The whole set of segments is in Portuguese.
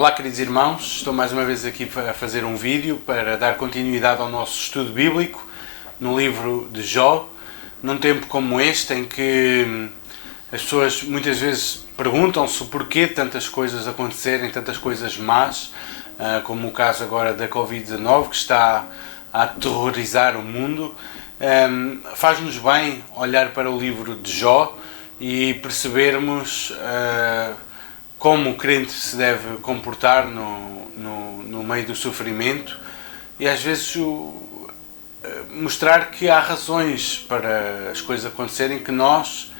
Olá, queridos irmãos, estou mais uma vez aqui a fazer um vídeo para dar continuidade ao nosso estudo bíblico no livro de Jó, num tempo como este em que as pessoas muitas vezes perguntam-se o porquê de tantas coisas acontecerem, tantas coisas más, como o caso agora da Covid-19 que está a aterrorizar o mundo. Faz-nos bem olhar para o livro de Jó e percebermos como o crente se deve comportar no meio do sofrimento e às vezes mostrar que há razões para as coisas acontecerem, que nós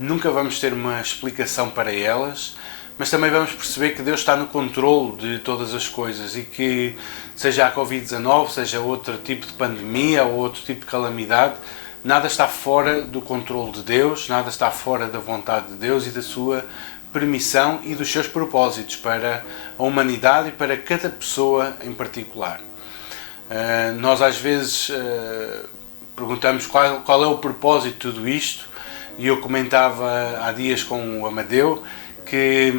nunca vamos ter uma explicação para elas, mas também vamos perceber que Deus está no controle de todas as coisas e que seja a Covid-19, seja outro tipo de pandemia ou outro tipo de calamidade, nada está fora do controle de Deus, nada está fora da vontade de Deus e da sua permissão e dos seus propósitos para a humanidade e para cada pessoa em particular. Nós às vezes perguntamos qual é o propósito de tudo isto, e eu comentava há dias com o Amadeu que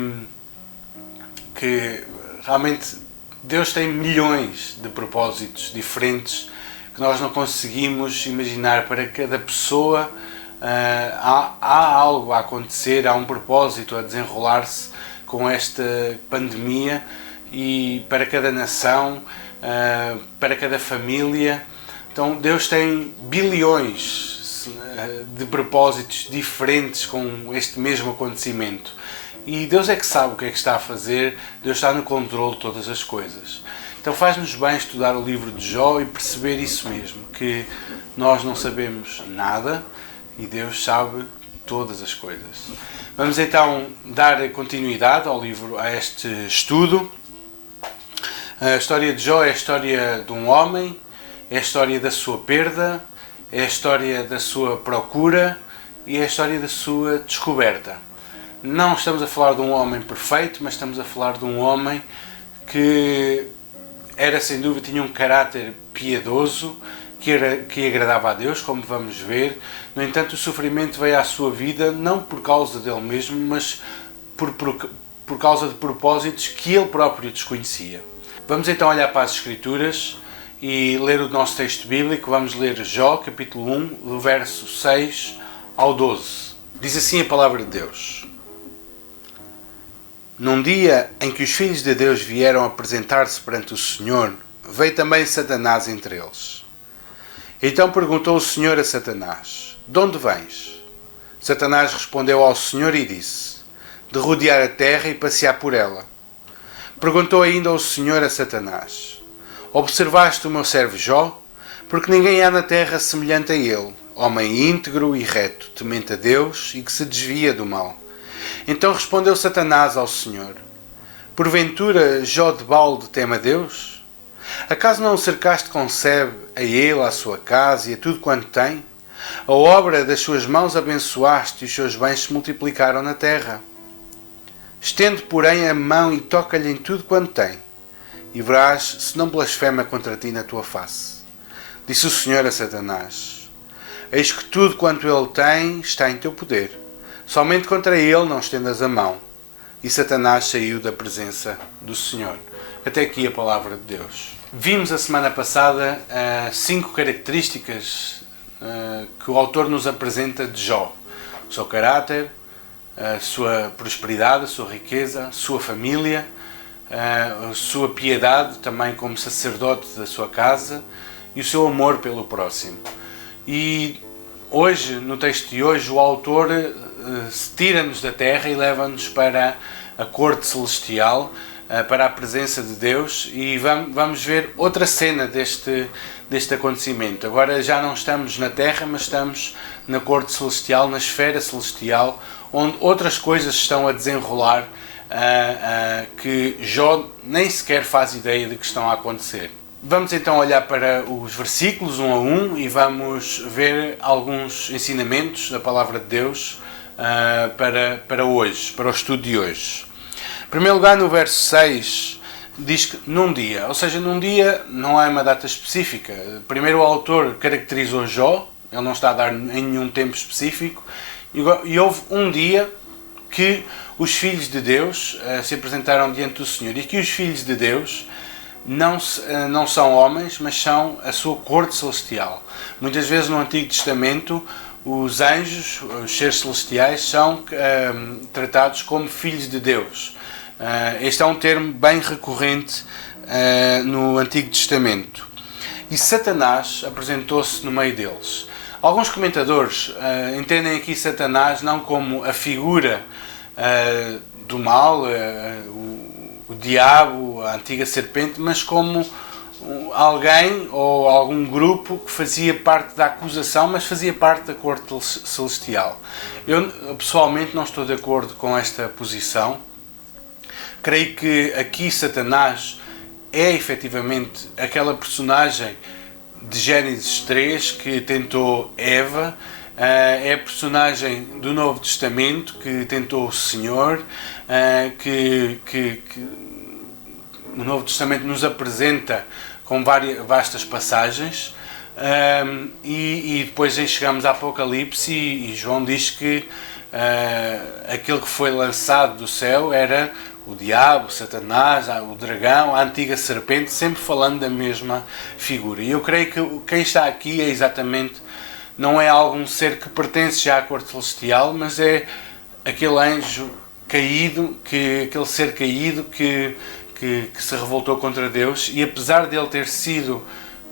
realmente Deus tem milhões de propósitos diferentes que nós não conseguimos imaginar para cada pessoa. Há algo a acontecer, há um propósito a desenrolar-se com esta pandemia, e para cada nação, para cada família. Então Deus tem bilhões de propósitos diferentes com este mesmo acontecimento, e Deus é que sabe o que é que está a fazer. Deus está no controle de todas as coisas. Então faz-nos bem estudar o livro de Jó e perceber isso mesmo, que nós não sabemos nada e Deus sabe todas as coisas. Vamos então dar continuidade ao livro, a este estudo. A história de Jó é a história de um homem, é a história da sua perda, é a história da sua procura e é a história da sua descoberta. Não estamos a falar de um homem perfeito, mas estamos a falar de um homem que era, sem dúvida, tinha um caráter piedoso, que agradava a Deus, como vamos ver. No entanto, o sofrimento veio à sua vida não por causa dele mesmo, mas por causa de propósitos que ele próprio desconhecia. Vamos então olhar para as Escrituras e ler o nosso texto bíblico. Vamos ler Jó, capítulo 1, do verso 6 ao 12. Diz assim a palavra de Deus: Num dia em que os filhos de Deus vieram apresentar-se perante o Senhor, veio também Satanás entre eles. Então perguntou o Senhor a Satanás: De onde vens? Satanás respondeu ao Senhor e disse: De rodear a terra e passear por ela. Perguntou ainda o Senhor a Satanás: Observaste o meu servo Jó? Porque ninguém há na terra semelhante a ele, homem íntegro e reto, temente a Deus e que se desvia do mal. Então respondeu Satanás ao Senhor: Porventura Jó de balde teme a Deus? Acaso não o cercaste com sebe, a ele, à sua casa e a tudo quanto tem? A obra das suas mãos abençoaste e os seus bens se multiplicaram na terra. Estende, porém, a mão e toca-lhe em tudo quanto tem, e verás se não blasfema contra ti na tua face. Disse o Senhor a Satanás: Eis que tudo quanto ele tem está em teu poder. Somente contra ele não estendas a mão. E Satanás saiu da presença do Senhor. Até aqui a palavra de Deus. Vimos a semana passada 5 características que o autor nos apresenta de Jó. O seu caráter, a sua prosperidade, a sua riqueza, a sua família, a sua piedade também como sacerdote da sua casa e o seu amor pelo próximo. E hoje, no texto de hoje, o autor tira-nos da terra e leva-nos para a corte celestial, para a presença de Deus, e vamos ver outra cena deste acontecimento. Agora já não estamos na terra, mas estamos na corte celestial, na esfera celestial, onde outras coisas estão a desenrolar que Jó nem sequer faz ideia de que estão a acontecer. Vamos então olhar para os versículos 1 a 1 e vamos ver alguns ensinamentos da palavra de Deus para hoje, para o estudo de hoje. Em primeiro lugar, no verso 6, diz que num dia, ou seja, num dia não há uma data específica. Primeiro o autor caracterizou Jó, ele não está a dar em nenhum tempo específico, e houve um dia que os filhos de Deus se apresentaram diante do Senhor, e que os filhos de Deus não são homens, mas são a sua corte celestial. Muitas vezes no Antigo Testamento os anjos, os seres celestiais, são tratados como filhos de Deus. Este é um termo bem recorrente no Antigo Testamento. E Satanás apresentou-se no meio deles. Alguns comentadores entendem aqui Satanás não como a figura do mal, o diabo, a antiga serpente, mas como alguém ou algum grupo que fazia parte da acusação, mas fazia parte da corte celestial. Eu pessoalmente não estou de acordo com esta posição. Creio que aqui Satanás é efetivamente aquela personagem de Gênesis 3 que tentou Eva, é a personagem do Novo Testamento que tentou o Senhor, que o Novo Testamento nos apresenta com vastas passagens, e depois aí chegamos a Apocalipse e João diz que aquele que foi lançado do céu era o diabo, Satanás, o dragão, a antiga serpente, sempre falando da mesma figura. E eu creio que quem está aqui é exatamente, não é algum ser que pertence já à corte celestial, mas é aquele anjo caído, aquele ser caído que se revoltou contra Deus, e apesar de ele ter sido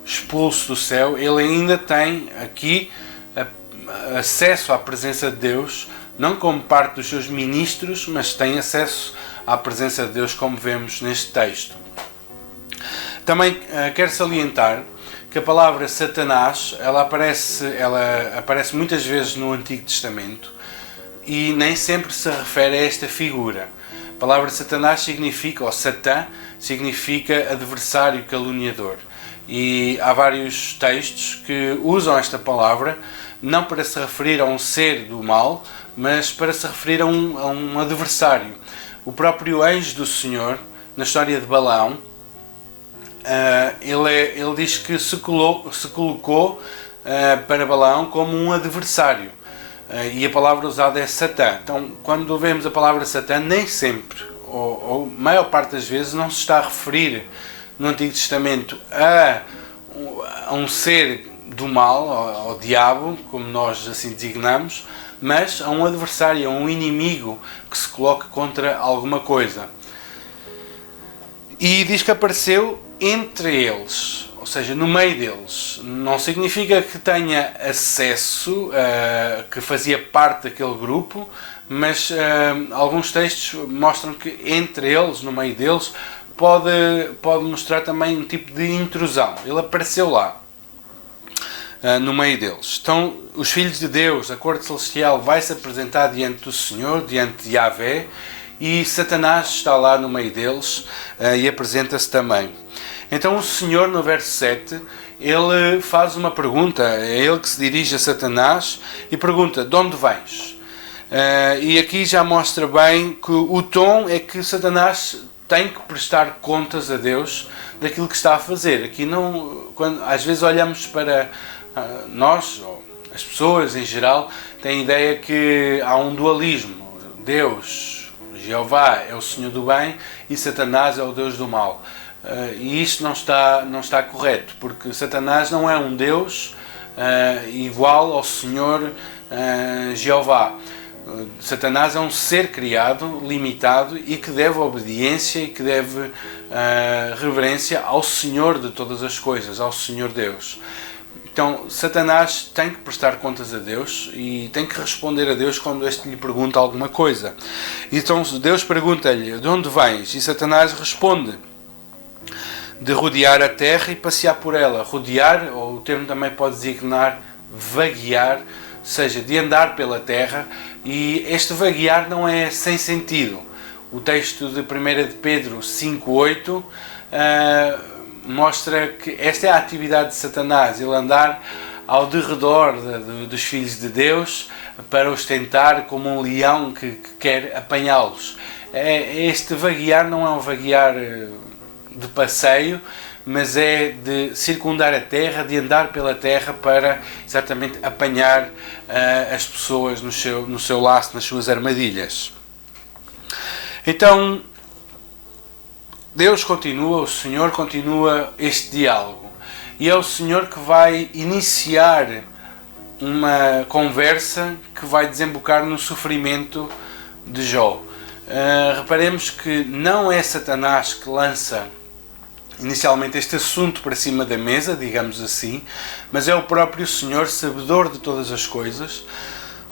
expulso do céu, ele ainda tem aqui acesso à presença de Deus, não como parte dos seus ministros, mas tem acesso à presença de Deus, como vemos neste texto. Também quero salientar que a palavra Satanás ela aparece muitas vezes no Antigo Testamento e nem sempre se refere a esta figura. A palavra Satanás significa, ou Satã, significa adversário, caluniador. E há vários textos que usam esta palavra não para se referir a um ser do mal, mas para se referir a um adversário. O próprio anjo do Senhor, na história de Balaão, ele diz que se colocou para Balaão como um adversário. E a palavra usada é Satã. Então, quando vemos a palavra Satã, nem sempre, ou maior parte das vezes, não se está a referir no Antigo Testamento a um ser do mal, ao diabo, como nós assim designamos, mas a um adversário, a um inimigo que se coloca contra alguma coisa. E diz que apareceu entre eles, ou seja, no meio deles. Não significa que tenha acesso, que fazia parte daquele grupo, mas alguns textos mostram que entre eles, no meio deles, pode mostrar também um tipo de intrusão. Ele apareceu lá, no meio deles. Então, os filhos de Deus, a corte celestial, vai se apresentar diante do Senhor, diante de Yahvé, e Satanás está lá no meio deles e apresenta-se também. Então o Senhor, no verso 7, ele faz uma pergunta, é ele que se dirige a Satanás e pergunta: de onde vens? E aqui já mostra bem que o tom é que Satanás tem que prestar contas a Deus daquilo que está a fazer. Aqui não, às vezes olhamos para nós, ou as pessoas em geral, têm a ideia que há um dualismo. Deus, Jeová, é o Senhor do bem e Satanás é o Deus do mal. E isto não está correto, porque Satanás não é um Deus igual ao Senhor Jeová. Satanás é um ser criado, limitado, e que deve obediência e que deve reverência ao Senhor de todas as coisas, ao Senhor Deus. Então, Satanás tem que prestar contas a Deus e tem que responder a Deus quando este lhe pergunta alguma coisa. Então, Deus pergunta-lhe: de onde vens? E Satanás responde: de rodear a terra e passear por ela. Rodear, ou o termo também pode designar vaguear, ou seja, de andar pela terra, e este vaguear não é sem sentido. O texto de 1 de Pedro 5:8 mostra que esta é a atividade de Satanás, ele andar ao derredor dos filhos de Deus para os tentar como um leão que quer apanhá-los. Este vaguear não é um vaguear de passeio, mas é de circundar a terra, de andar pela terra para exatamente apanhar as pessoas no seu laço, nas suas armadilhas. Então, Deus continua, o Senhor continua este diálogo. E é o Senhor que vai iniciar uma conversa que vai desembocar no sofrimento de Jó. Reparemos que não é Satanás que lança inicialmente este assunto para cima da mesa, digamos assim, mas é o próprio Senhor, sabedor de todas as coisas,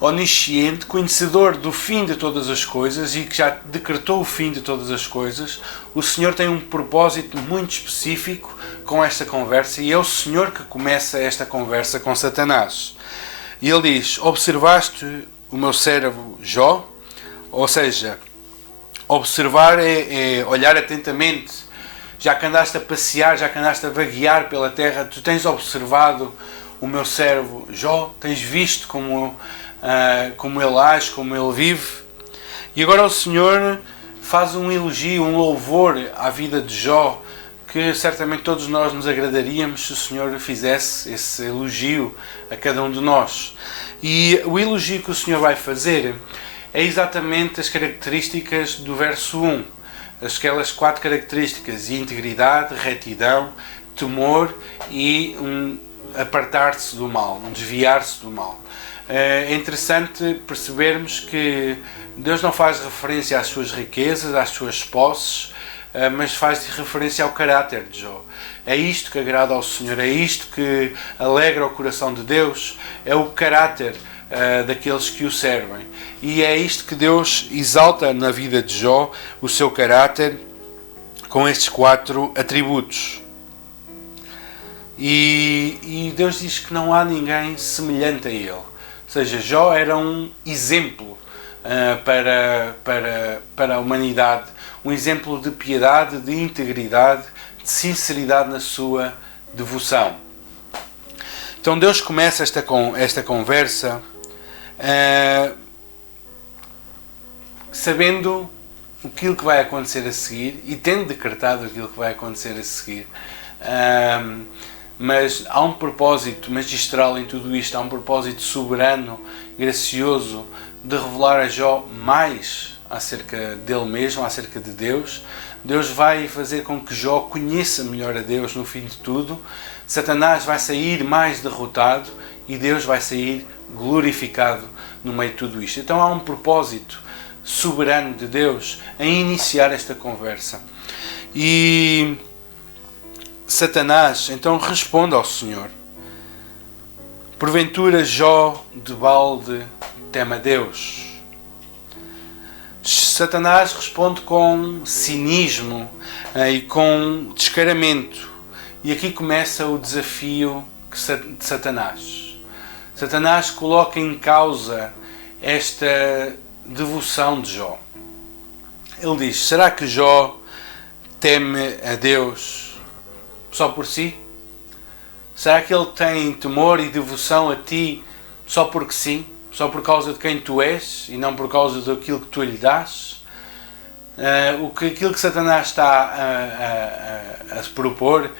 onisciente, conhecedor do fim de todas as coisas e que já decretou o fim de todas as coisas. O Senhor tem um propósito muito específico com esta conversa e é o Senhor que começa esta conversa com Satanás. E ele diz: observaste o meu servo Jó? Ou seja, observar é olhar atentamente. Já que andaste a passear, já que andaste a vaguear pela terra, tu tens observado o meu servo Jó? Tens visto como ele age, como ele vive? E agora o Senhor faz um elogio, um louvor à vida de Jó, que certamente todos nós nos agradaríamos se o Senhor fizesse esse elogio a cada um de nós. E o elogio que o Senhor vai fazer é exatamente as características do verso 1. Aquelas 4 características: integridade, retidão, temor e apartar-se do mal, desviar-se do mal. É interessante percebermos que Deus não faz referência às suas riquezas, às suas posses, mas faz referência ao caráter de Jó. É isto que agrada ao Senhor, é isto que alegra o coração de Deus, é o caráter daqueles que o servem. E é isto que Deus exalta na vida de Jó, o seu caráter, com estes 4 atributos. E Deus diz que não há ninguém semelhante a ele. Ou seja, Jó era um exemplo para a humanidade, um exemplo de piedade, de integridade, de sinceridade na sua devoção. Então Deus começa esta conversa sabendo aquilo que vai acontecer a seguir e tendo decretado aquilo que vai acontecer a seguir. Mas há um propósito magistral em tudo isto, há um propósito soberano, gracioso, de revelar a Jó mais acerca dele mesmo, acerca de Deus. Deus vai fazer com que Jó conheça melhor a Deus no fim de tudo. Satanás vai sair mais derrotado e Deus vai sair glorificado no meio de tudo isto. Então há um propósito soberano de Deus em iniciar esta conversa. E Satanás então responde ao Senhor: porventura Jó de balde teme a Deus? Satanás responde com cinismo e com descaramento. E aqui começa o desafio de Satanás. Satanás coloca em causa esta devoção de Jó. Ele diz: será que Jó teme a Deus só por si? Será que ele tem temor e devoção a ti só porque sim? Só por causa de quem tu és e não por causa daquilo que tu lhe dás? Aquilo que Satanás está a propor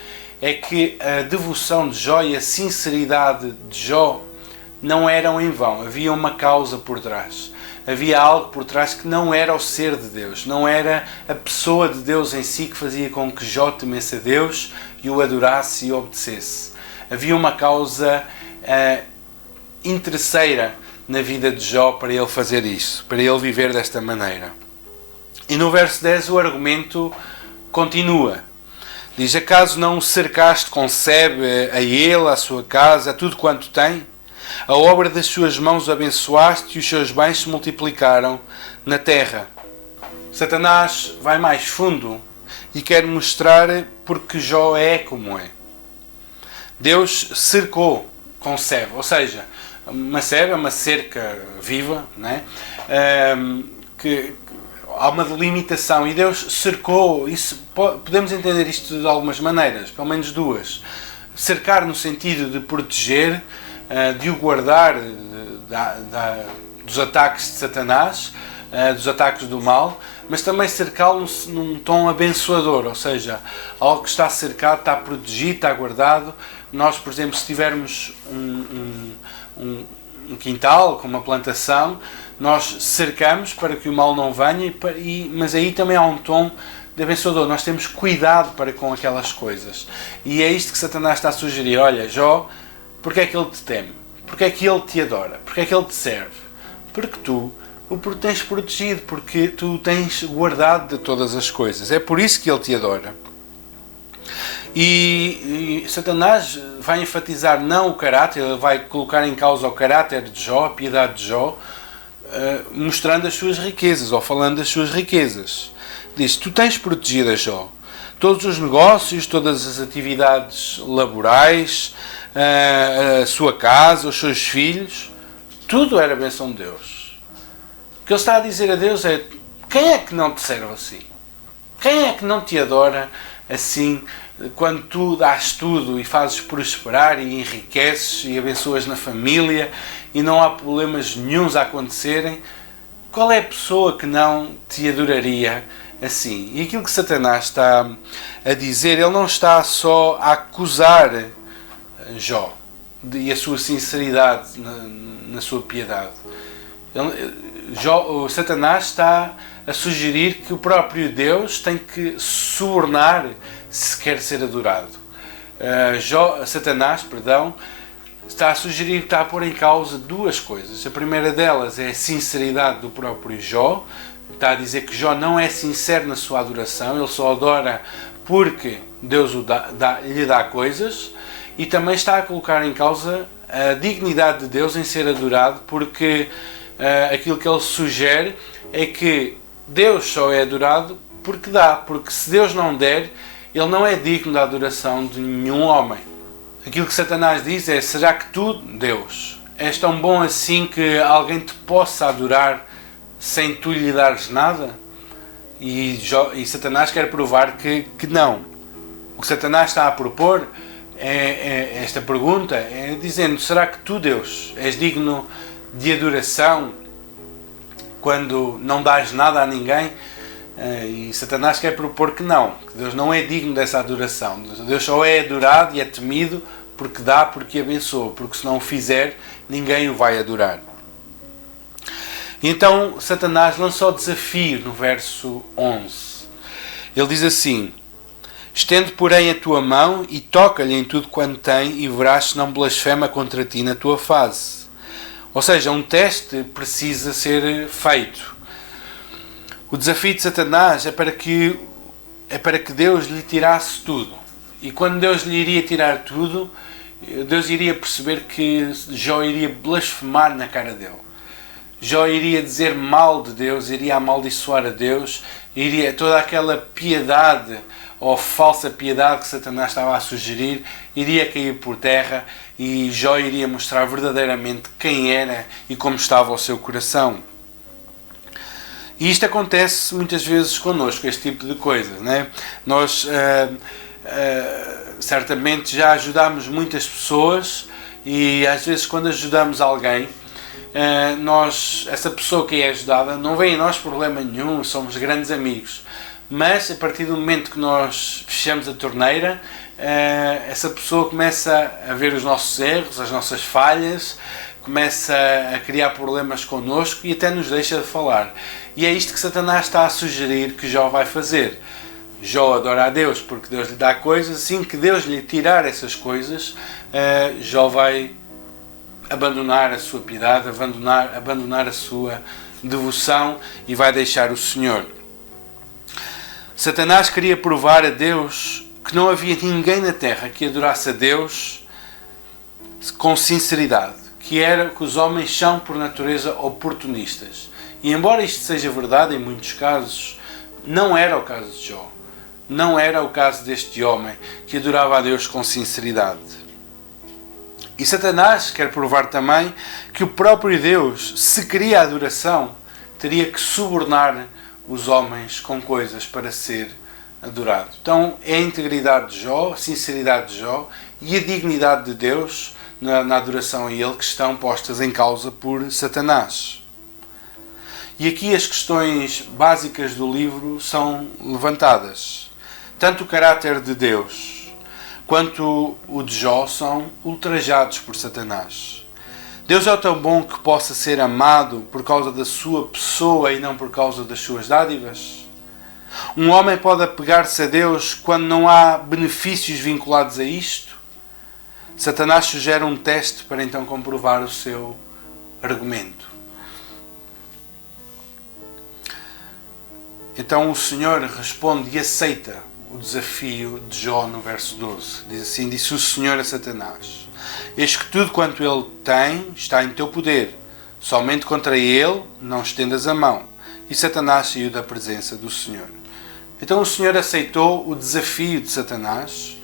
é que a devoção de Jó e a sinceridade de Jó não eram em vão. Havia uma causa por trás. Havia algo por trás que não era o ser de Deus. Não era a pessoa de Deus em si que fazia com que Jó temesse a Deus e o adorasse e o obedecesse. Havia uma causa interesseira na vida de Jó para ele fazer isso, para ele viver desta maneira. E no verso 10 o argumento continua. Diz: acaso não o cercaste com sebe a ele, à sua casa, a tudo quanto tem? A obra das suas mãos abençoaste e os seus bens se multiplicaram na terra. Satanás vai mais fundo e quer mostrar porque Jó é como é. Deus cercou com sebe, ou seja, uma sebe é uma cerca viva, né? Que há uma delimitação e Deus cercou. Isso, podemos entender isto de algumas maneiras, pelo menos 2. Cercar no sentido de proteger, de o guardar dos ataques de Satanás, dos ataques do mal, mas também cercá-lo num tom abençoador, ou seja, algo que está cercado, está protegido, está guardado. Nós, por exemplo, se tivermos um um quintal, com uma plantação, nós cercamos para que o mal não venha, mas aí também há um tom de abençoador. Nós temos cuidado para com aquelas coisas. E é isto que Satanás está a sugerir. Olha, Jó, porque é que ele te teme? Porque é que ele te adora? Porque é que ele te serve? Porque tu o tens protegido, porque tu tens guardado de todas as coisas. É por isso que ele te adora. E Satanás vai enfatizar não o caráter, ele vai colocar em causa o caráter de Jó, a piedade de Jó, mostrando as suas riquezas, ou falando das suas riquezas. Diz, tu tens protegido a Jó. Todos os negócios, todas as atividades laborais, a sua casa, os seus filhos, tudo era bênção de Deus. O que ele está a dizer a Deus é, quem é que não te serve assim? Quem é que não te adora assim, quando tu dás tudo e fazes prosperar e enriqueces e abençoas na família e não há problemas nenhuns a acontecerem? Qual é a pessoa que não te adoraria assim? E aquilo que Satanás está a dizer, ele não está só a acusar Jó e a sua sinceridade na sua piedade. Satanás está a sugerir que o próprio Deus tem que subornar se quer ser adorado. Satanás está a sugerir, está a pôr em causa duas coisas. A primeira delas é a sinceridade do próprio Jó. Está a dizer que Jó não é sincero na sua adoração, ele só adora porque Deus lhe dá coisas. E também está a colocar em causa a dignidade de Deus em ser adorado, porque aquilo que ele sugere é que Deus só é adorado porque dá, porque se Deus não der, ele não é digno da adoração de nenhum homem. Aquilo que Satanás diz é, será que tu, Deus, és tão bom assim que alguém te possa adorar sem tu lhe dares nada? E Satanás quer provar que não. O que Satanás está a propor esta pergunta é dizendo, será que tu, Deus, és digno de adoração quando não dás nada a ninguém? E Satanás quer propor que Deus não é digno dessa adoração. Deus só é adorado e é temido porque dá, porque abençoa, porque se não o fizer, ninguém o vai adorar. Então Satanás lançou o desafio no verso 11. Ele diz assim, estende, porém, a tua mão e toca-lhe em tudo quanto tem e verás se não blasfema contra ti na tua face. Ou seja, um teste precisa ser feito. O desafio de Satanás é para que Deus lhe tirasse tudo. E quando Deus lhe iria tirar tudo, Deus iria perceber que Jó iria blasfemar na cara dele. Jó iria dizer mal de Deus, iria amaldiçoar a Deus, iria toda aquela piedade ou falsa piedade que Satanás estava a sugerir, iria cair por terra e Jó iria mostrar verdadeiramente quem era e como estava o seu coração. E isto acontece muitas vezes connosco, este tipo de coisas, né? Nós certamente já ajudámos muitas pessoas e às vezes quando ajudamos alguém, essa pessoa que é ajudada não vê em nós problema nenhum, somos grandes amigos. Mas a partir do momento que nós fechamos a torneira, essa pessoa começa a ver os nossos erros, as nossas falhas, começa a criar problemas connosco e até nos deixa de falar. E é isto que Satanás está a sugerir que Jó vai fazer. Jó adora a Deus porque Deus lhe dá coisas, assim que Deus lhe tirar essas coisas, Jó vai abandonar a sua piedade, abandonar a sua devoção e vai deixar o Senhor. Satanás queria provar a Deus que não havia ninguém na terra que adorasse a Deus com sinceridade, que os homens são por natureza oportunistas. E embora isto seja verdade em muitos casos, não era o caso de Jó. Não era o caso deste homem que adorava a Deus com sinceridade. E Satanás quer provar também que o próprio Deus, se queria a adoração, teria que subornar os homens com coisas para ser adorado. Então é a integridade de Jó, a sinceridade de Jó e a dignidade de Deus na adoração a Ele que estão postas em causa por Satanás. E aqui as questões básicas do livro são levantadas. Tanto o caráter de Deus quanto o de Jó são ultrajados por Satanás. Deus é tão bom que possa ser amado por causa da sua pessoa e não por causa das suas dádivas? Um homem pode apegar-se a Deus quando não há benefícios vinculados a isto? Satanás sugere um teste para então comprovar o seu argumento. Então o Senhor responde e aceita o desafio de Jó no verso 12. Diz assim, disse o Senhor a Satanás: eis que tudo quanto ele tem está em teu poder, somente contra ele não estendas a mão. E Satanás saiu da presença do Senhor. Então o Senhor aceitou o desafio de Satanás,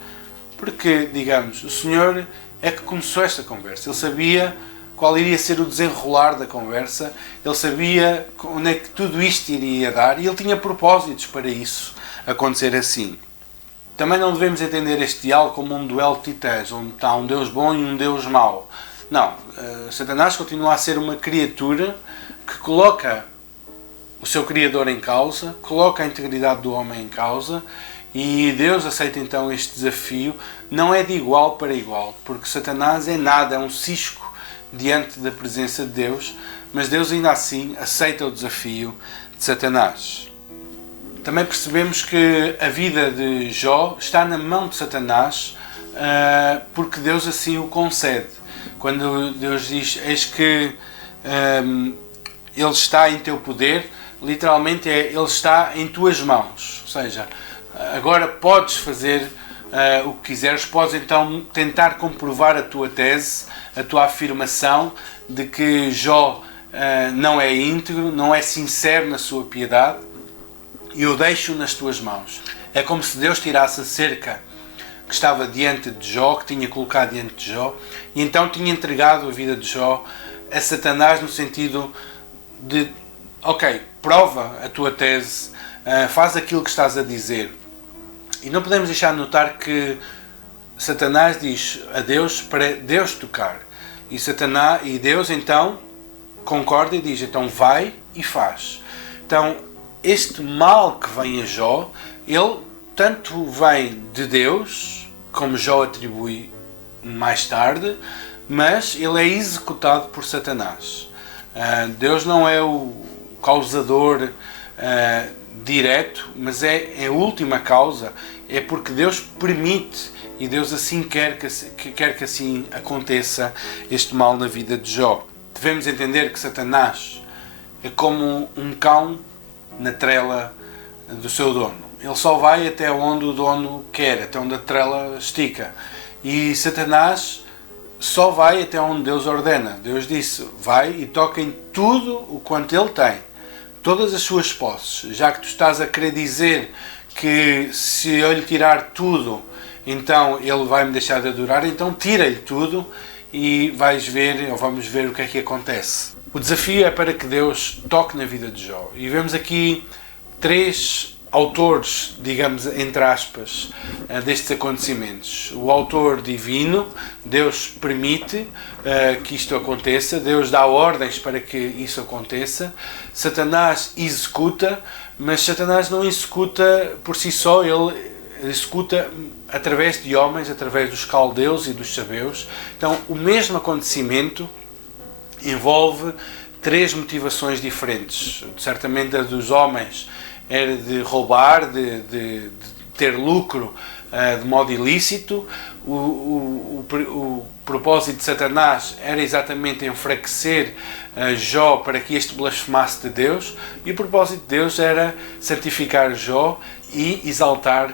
porque, digamos, o Senhor é que começou esta conversa. Ele sabia qual iria ser o desenrolar da conversa, ele sabia onde é que tudo isto iria dar e ele tinha propósitos para isso acontecer assim. Também não devemos entender este diálogo como um duelo de titãs, onde está um Deus bom e um Deus mau. Não, Satanás continua a ser uma criatura que coloca o seu Criador em causa, coloca a integridade do homem em causa, e Deus aceita então este desafio. Não é de igual para igual, porque Satanás é nada, é um cisco diante da presença de Deus, mas Deus ainda assim aceita o desafio de Satanás. Também percebemos que a vida de Jó está na mão de Satanás, porque Deus assim o concede. Quando Deus diz, eis que ele está em teu poder, literalmente ele está em tuas mãos. Ou seja, agora podes fazer o que quiseres, podes então tentar comprovar a tua tese, a tua afirmação de que Jó não é íntegro, não é sincero na sua piedade, e eu deixo nas tuas mãos. É como se Deus tirasse a cerca que estava diante de Jó, que tinha colocado diante de Jó, e então tinha entregado a vida de Jó a Satanás no sentido de, ok, prova a tua tese, faz aquilo que estás a dizer. E não podemos deixar de notar que Satanás diz a Deus para Deus tocar. E Deus então concorda e diz, então vai e faz. Então este mal que vem a Jó, ele tanto vem de Deus, como Jó atribui mais tarde, mas ele é executado por Satanás. Deus não é o causador direto, mas é a última causa, é porque Deus permite e Deus assim quer que assim aconteça este mal na vida de Jó. Devemos entender que Satanás é como um cão na trela do seu dono. Ele só vai até onde o dono quer, até onde a trela estica. E Satanás só vai até onde Deus ordena. Deus disse, vai e toca em tudo o quanto ele tem, todas as suas posses. Já que tu estás a querer dizer que se eu lhe tirar tudo, então ele vai me deixar de adorar, então tira-lhe tudo e vamos ver o que é que acontece. O desafio é para que Deus toque na vida de Jó. E vemos aqui 3 autores, digamos, entre aspas, destes acontecimentos. O autor divino, Deus permite que isto aconteça, Deus dá ordens para que isso aconteça. Satanás executa, mas Satanás não executa por si só, ele executa através de homens, através dos caldeus e dos sabeus. Então, o mesmo acontecimento envolve 3 motivações diferentes. Certamente a dos homens era de roubar, de ter lucro de modo ilícito. O propósito de Satanás era exatamente enfraquecer Jó para que este blasfemasse de Deus, e o propósito de Deus era santificar Jó e exaltar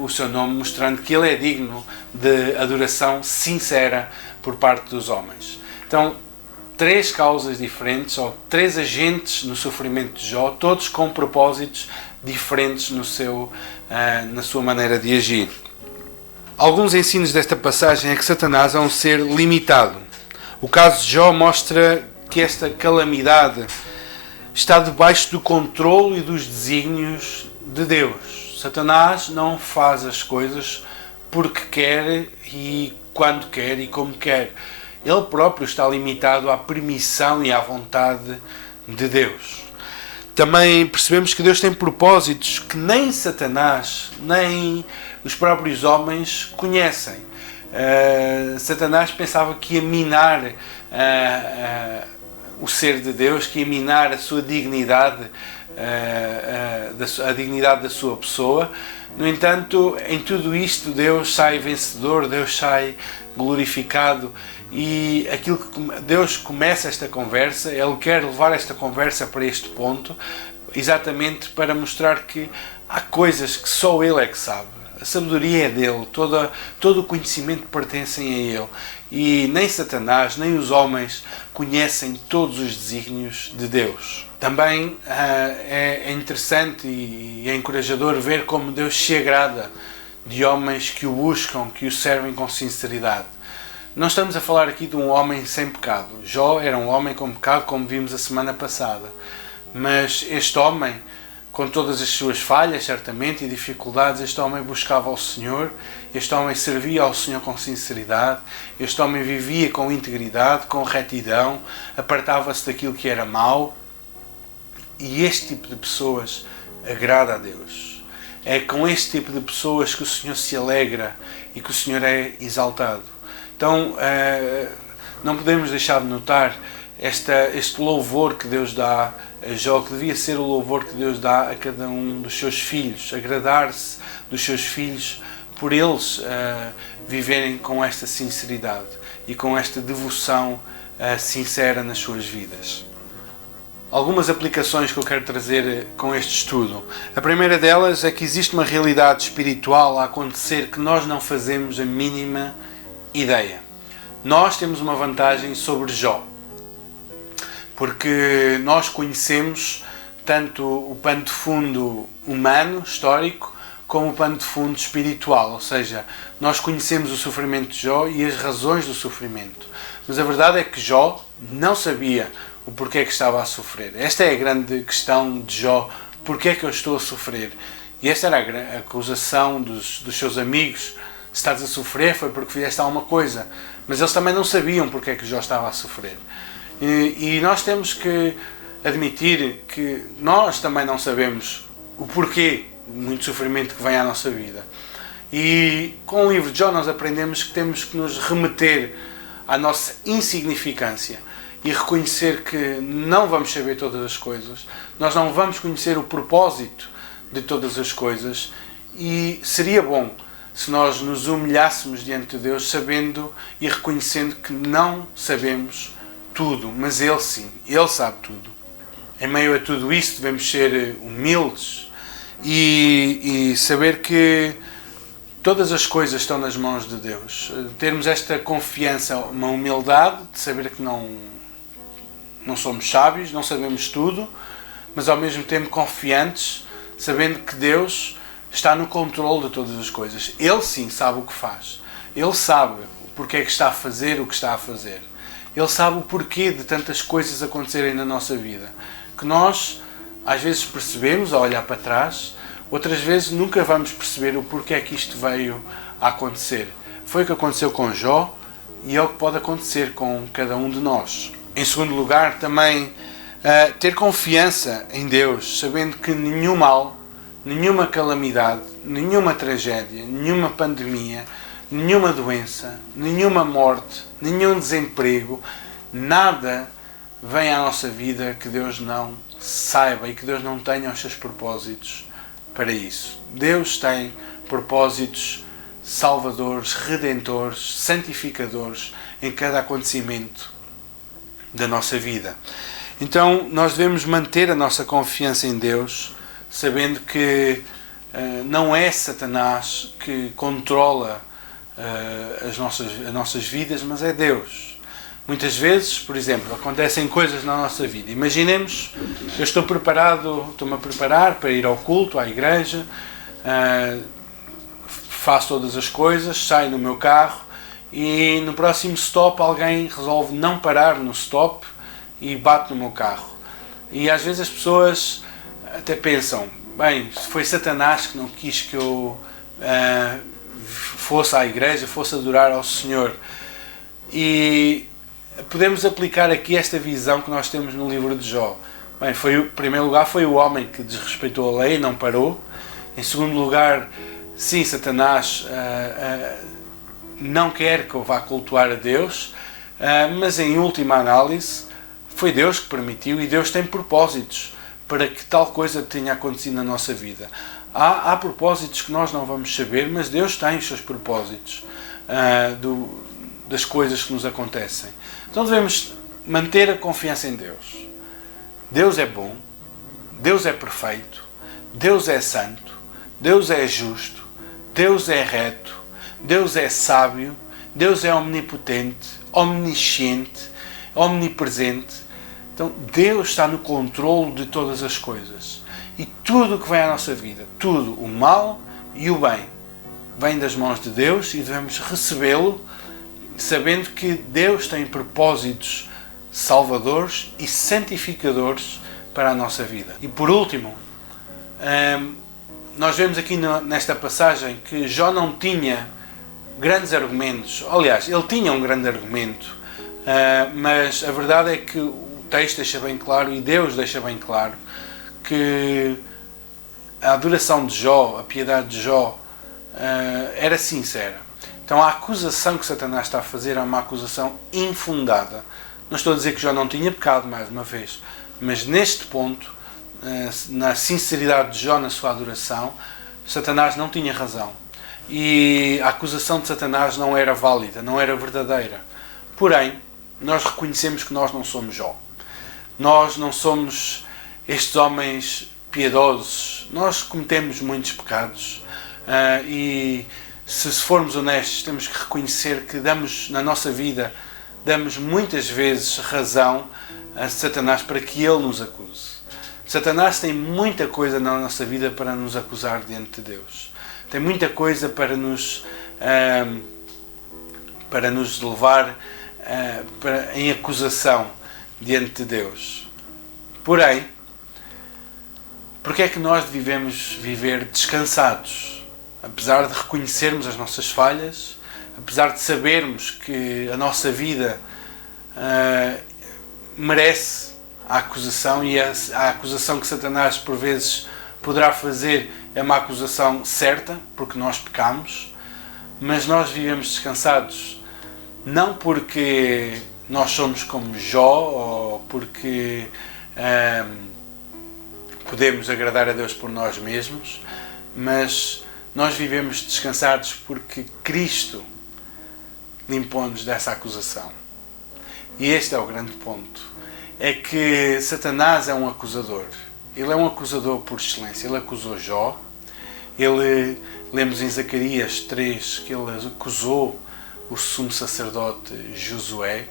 o seu nome, mostrando que ele é digno de adoração sincera por parte dos homens. Então, 3 causas diferentes, ou 3 agentes no sofrimento de Jó, todos com propósitos diferentes na sua maneira de agir. Alguns ensinos desta passagem é que Satanás é um ser limitado. O caso de Jó mostra que esta calamidade está debaixo do controle e dos desígnios de Deus. Satanás não faz as coisas porque quer e quando quer e como quer. Ele próprio está limitado à permissão e à vontade de Deus. Também percebemos que Deus tem propósitos que nem Satanás, nem os próprios homens conhecem. Satanás pensava que ia minar o ser de Deus, que ia minar a sua dignidade, a dignidade da sua pessoa. No entanto, em tudo isto, Deus sai vencedor, Deus sai glorificado, e aquilo que Deus começa esta conversa, Ele quer levar esta conversa para este ponto, exatamente para mostrar que há coisas que só Ele é que sabe. A sabedoria é dele, todo o conhecimento pertence a Ele. E nem Satanás, nem os homens conhecem todos os desígnios de Deus. Também é interessante e é encorajador ver como Deus se agrada de homens que o buscam, que o servem com sinceridade. Não estamos a falar aqui de um homem sem pecado. Jó era um homem com pecado, como vimos a semana passada. Mas este homem, com todas as suas falhas, certamente, e dificuldades, este homem buscava ao Senhor, este homem servia ao Senhor com sinceridade, este homem vivia com integridade, com retidão, apartava-se daquilo que era mau, e este tipo de pessoas agrada a Deus. É com este tipo de pessoas que o Senhor se alegra e que o Senhor é exaltado. Então, não podemos deixar de notar este louvor que Deus dá a Jó, que devia ser o louvor que Deus dá a cada um dos seus filhos, agradar-se dos seus filhos por eles viverem com esta sinceridade e com esta devoção sincera nas suas vidas. Algumas aplicações que eu quero trazer com este estudo. A primeira delas é que existe uma realidade espiritual a acontecer que nós não fazemos a mínima ideia. Nós temos uma vantagem sobre Jó, porque nós conhecemos tanto o pano de fundo humano, histórico, como o pano de fundo espiritual, ou seja, nós conhecemos o sofrimento de Jó e as razões do sofrimento. Mas a verdade é que Jó não sabia o porquê que estava a sofrer. Esta é a grande questão de Jó, porquê é que eu estou a sofrer? E esta era a acusação dos seus amigos: se estás a sofrer foi porque fizeste alguma coisa. Mas eles também não sabiam porquê é que Jó estava a sofrer. E nós temos que admitir que nós também não sabemos o porquê de muito sofrimento que vem à nossa vida. E com o livro de Jó nós aprendemos que temos que nos remeter à nossa insignificância e reconhecer que não vamos saber todas as coisas, nós não vamos conhecer o propósito de todas as coisas, e seria bom se nós nos humilhássemos diante de Deus sabendo e reconhecendo que não sabemos tudo, mas Ele sim, Ele sabe tudo. Em meio a tudo isso devemos ser humildes e saber que todas as coisas estão nas mãos de Deus. Termos esta confiança, uma humildade de saber que não somos sábios, não sabemos tudo, mas ao mesmo tempo confiantes, sabendo que Deus está no controle de todas as coisas. Ele sim sabe o que faz. Ele sabe porque é que está a fazer o que está a fazer. Ele sabe o porquê de tantas coisas acontecerem na nossa vida, que nós às vezes percebemos ao olhar para trás, outras vezes nunca vamos perceber o porquê é que isto veio a acontecer. Foi o que aconteceu com Jó e é o que pode acontecer com cada um de nós. Em segundo lugar, também ter confiança em Deus, sabendo que nenhum mal, nenhuma calamidade, nenhuma tragédia, nenhuma pandemia, nenhuma doença, nenhuma morte, nenhum desemprego, nada vem à nossa vida que Deus não saiba e que Deus não tenha os seus propósitos para isso. Deus tem propósitos salvadores, redentores, santificadores em cada acontecimento da nossa vida. Então nós devemos manter a nossa confiança em Deus, sabendo que não é Satanás que controla as nossas vidas, mas é Deus. Muitas vezes, por exemplo, acontecem coisas na nossa vida. Imaginemos, eu estou-me a preparar para ir ao culto, à igreja, faço todas as coisas, saio no meu carro e no próximo stop alguém resolve não parar no stop e bate no meu carro. E às vezes as pessoas até pensam: bem, foi Satanás que não quis que eu fosse à igreja, fosse adorar ao Senhor. E podemos aplicar aqui esta visão que nós temos no livro de Jó. Bem, em primeiro lugar foi o homem que desrespeitou a lei e não parou. Em segundo lugar, sim, Satanás não quer que eu vá cultuar a Deus, mas em última análise foi Deus que permitiu, e Deus tem propósitos para que tal coisa tenha acontecido na nossa vida. Há propósitos que nós não vamos saber, mas Deus tem os seus propósitos das coisas que nos acontecem. Então devemos manter a confiança em Deus. Deus é bom, Deus é perfeito, Deus é santo, Deus é justo, Deus é reto, Deus é sábio, Deus é omnipotente, omnisciente, omnipresente. Então Deus está no controle de todas as coisas. E tudo o que vem à nossa vida, tudo, o mal e o bem, vem das mãos de Deus, e devemos recebê-lo sabendo que Deus tem propósitos salvadores e santificadores para a nossa vida. E por último, nós vemos aqui nesta passagem que Jó não tinha grandes argumentos. Aliás, ele tinha um grande argumento, mas a verdade é que o texto deixa bem claro, e Deus deixa bem claro, que a adoração de Jó, a piedade de Jó, era sincera. Então a acusação que Satanás está a fazer é uma acusação infundada. Não estou a dizer que Jó não tinha pecado, mais uma vez, mas neste ponto, na sinceridade de Jó na sua adoração, Satanás não tinha razão. E a acusação de Satanás não era válida, não era verdadeira. Porém, nós reconhecemos que nós não somos Jó. Nós não somos estes homens piedosos. Nós cometemos muitos pecados. E se formos honestos, temos que reconhecer que na nossa vida, damos muitas vezes razão a Satanás para que ele nos acuse. Satanás tem muita coisa na nossa vida para nos acusar diante de Deus. Tem muita coisa para nos levar em acusação diante de Deus. Porém, porque é que nós devemos viver descansados? Apesar de reconhecermos as nossas falhas, apesar de sabermos que a nossa vida merece a acusação, e a acusação que Satanás por vezes poderá fazer é uma acusação certa, porque nós pecamos, mas nós vivemos descansados não porque nós somos como Jó, ou porque podemos agradar a Deus por nós mesmos, mas nós vivemos descansados porque Cristo limpou-nos dessa acusação. E este é o grande ponto. É que Satanás é um acusador. Ele é um acusador por excelência. Ele acusou Jó. Lemos em Zacarias 3 que ele acusou o sumo sacerdote Josué. Ele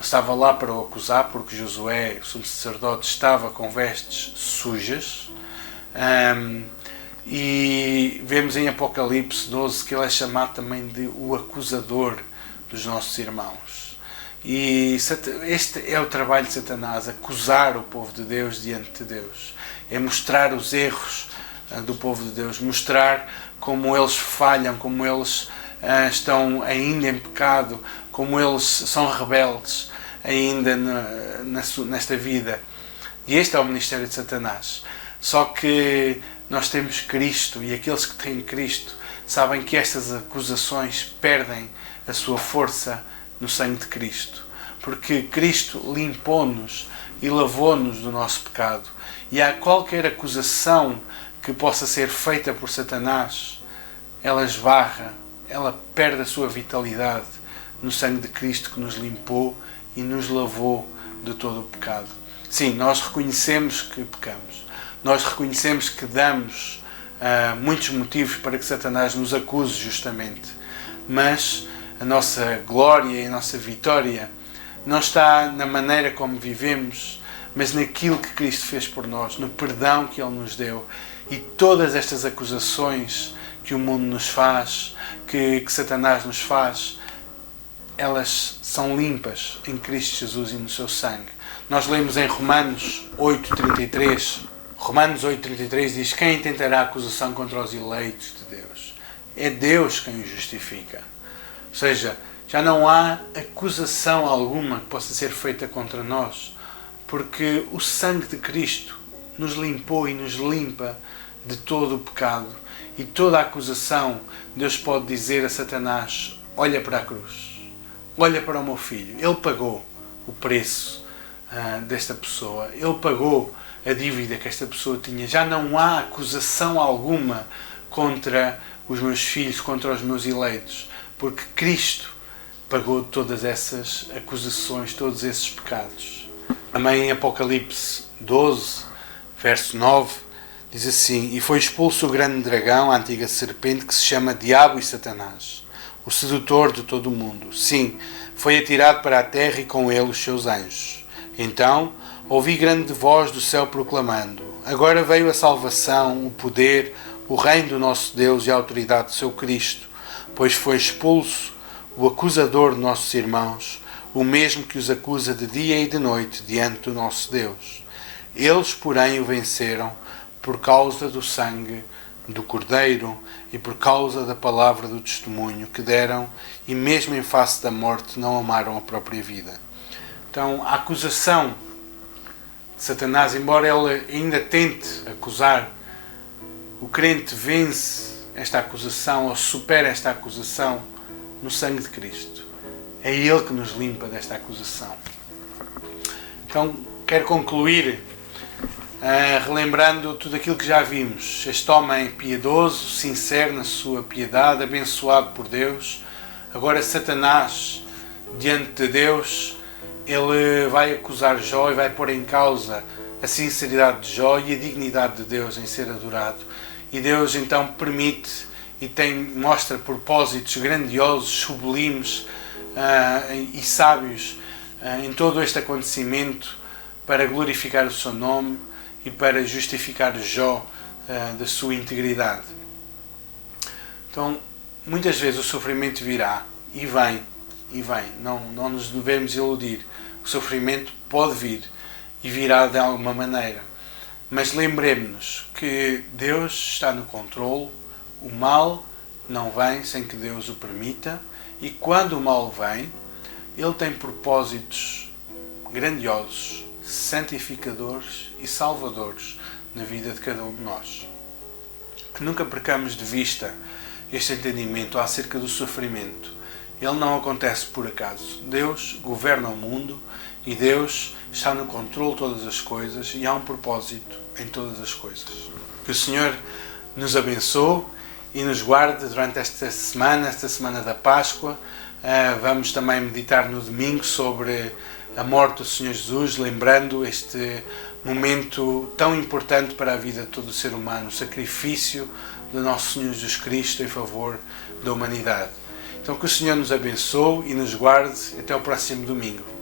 estava lá para o acusar porque Josué, o sumo sacerdote, estava com vestes sujas. E vemos em Apocalipse 12 que ele é chamado também de o acusador dos nossos irmãos. E este é o trabalho de Satanás, acusar o povo de Deus diante de Deus. É mostrar os erros do povo de Deus, mostrar como eles falham, como eles estão ainda em pecado, como eles são rebeldes ainda nesta vida. E este é o ministério de Satanás. Só que nós temos Cristo, e aqueles que têm Cristo sabem que estas acusações perdem a sua força no sangue de Cristo, porque Cristo limpou-nos e lavou-nos do nosso pecado. E há qualquer acusação que possa ser feita por Satanás, ela esbarra, ela perde a sua vitalidade no sangue de Cristo, que nos limpou e nos lavou de todo o pecado. Sim, nós reconhecemos que pecamos. Nós reconhecemos que damos muitos motivos para que Satanás nos acuse justamente. Mas a nossa glória e a nossa vitória não está na maneira como vivemos, mas naquilo que Cristo fez por nós, no perdão que Ele nos deu. E todas estas acusações que o mundo nos faz, que Satanás nos faz, elas são limpas em Cristo Jesus e no seu sangue. Nós lemos em Romanos 8:33. Romanos 8:33 diz: quem intentará acusação contra os eleitos de Deus? É Deus quem os justifica. Ou seja, já não há acusação alguma que possa ser feita contra nós, porque o sangue de Cristo nos limpou e nos limpa de todo o pecado. E toda a acusação, Deus pode dizer a Satanás: olha para a cruz, olha para o meu filho. Ele pagou o preço desta pessoa, ele pagou a dívida que esta pessoa tinha. Já não há acusação alguma contra os meus filhos, contra os meus eleitos, porque Cristo pagou todas essas acusações, todos esses pecados. Também em Apocalipse 12, verso 9, diz assim: e foi expulso o grande dragão, a antiga serpente, que se chama Diabo e Satanás, o sedutor de todo o mundo. Sim, foi atirado para a terra e com ele os seus anjos. Então ouvi grande voz do céu proclamando: agora veio a salvação, o poder, o reino do nosso Deus e a autoridade do seu Cristo, pois foi expulso o acusador de nossos irmãos, o mesmo que os acusa de dia e de noite diante do nosso Deus. Eles, porém, o venceram por causa do sangue do Cordeiro e por causa da palavra do testemunho que deram, e mesmo em face da morte não amaram a própria vida. Então, a acusação de Satanás, embora ele ainda tente acusar, o crente vence esta acusação ou supera esta acusação no sangue de Cristo. É Ele que nos limpa desta acusação. Então, quero concluir relembrando tudo aquilo que já vimos. Este homem piedoso, sincero na sua piedade, abençoado por Deus. Agora Satanás, diante de Deus, ele vai acusar Jó e vai pôr em causa a sinceridade de Jó e a dignidade de Deus em ser adorado. E Deus então permite e mostra propósitos grandiosos, sublimes e sábios em todo este acontecimento para glorificar o seu nome e para justificar Jó da sua integridade. Então, muitas vezes o sofrimento virá e vem, não nos devemos iludir. O sofrimento pode vir e virá de alguma maneira, mas lembremos-nos que Deus está no controle, o mal não vem sem que Deus o permita, e quando o mal vem, ele tem propósitos grandiosos, santificadores e salvadores na vida de cada um de nós. Que nunca percamos de vista este entendimento acerca do sofrimento. Ele não acontece por acaso. Deus governa o mundo e Deus está no controle de todas as coisas e há um propósito em todas as coisas. Que o Senhor nos abençoe e nos guarde durante esta semana da Páscoa. Vamos também meditar no domingo sobre a morte do Senhor Jesus, lembrando este momento tão importante para a vida de todo o ser humano, o sacrifício do nosso Senhor Jesus Cristo em favor da humanidade. Então que o Senhor nos abençoe e nos guarde. Até o próximo domingo.